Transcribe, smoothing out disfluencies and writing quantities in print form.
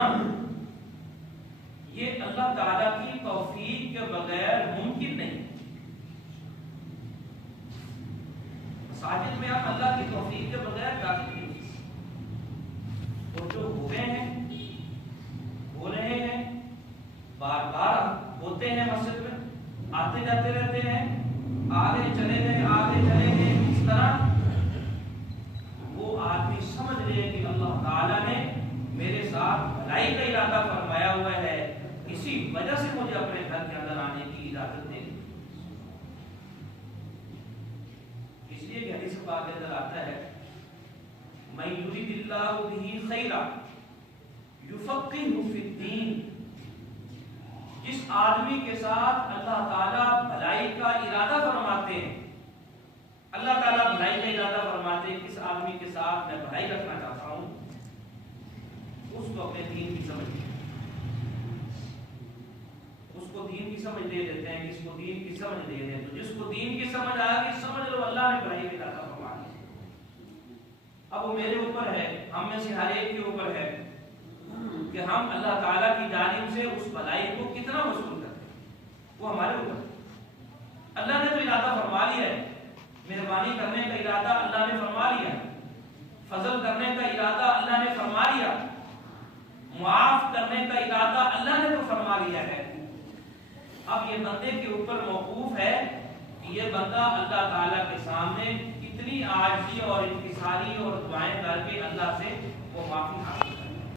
یہ اللہ تعالیٰ کی توفیق کے بغیر ممکن نہیں۔ مساجد میں آپ اللہ کی توفیق کے بغیر داخل نہیں، اور جو ہوئے ہیں ہو رہے ہیں، بار بار ہوتے ہیں، مسجد میں آتے جاتے رہتے ہیں، آگے چلے گئے اس طرح وہ آدمی سمجھ لے کہ اللہ تعالیٰ نے میرے ساتھ بھلائی کا ارادہ فرمایا ہوا ہے، اسی وجہ سے مجھے اپنے گھر کے اندر آنے کی اجازت دے۔ اس لیے کہ حدیث پاک کے اندر آتا ہے من یرید اللہ بہ خیرا یفقہہ فی الدین، جس آدمی کے ساتھ اللہ تعالیٰ بھلائی کا ارادہ فرماتے ہیں، اللہ تعالیٰ بھلائی کا ارادہ فرماتے ہیں، کس آدمی کے ساتھ میں بھلائی رکھنا چاہتا ہوں، اس کو اپنے دین کی سمجھ دے، اس کو دین کی سمجھ دے دیتے ہیں، کس کو دین کی سمجھ دے دیں، تو جس کو دین کی سمجھ آ گئی سمجھ لو اللہ نے بھلائی کا ارادہ فرما دیا۔ اب وہ میرے اوپر ہے، ہم میں سے ہر ایک کے اوپر ہے کہ ہم اللہ تعالیٰ کی جانب سے اس بھلائی کو کتنا وصول کرتے ہیں، وہ ہمارے اوپر ہے۔ اللہ نے تو ارادہ فرما لیا ہے، مہربانی کرنے کا ارادہ اللہ نے فرما لیا، فضل کرنے کا ارادہ اللہ نے فرما لیا، معاف کرنے کا ارادہ اللہ نے تو فرما لیا ہے۔ اب یہ بندے کے اوپر موقوف ہے کہ یہ بندہ اللہ تعالیٰ کے سامنے کتنی عاجزی اور انکساری اور دعائیں کر کے اللہ سے وہ معافی حاصل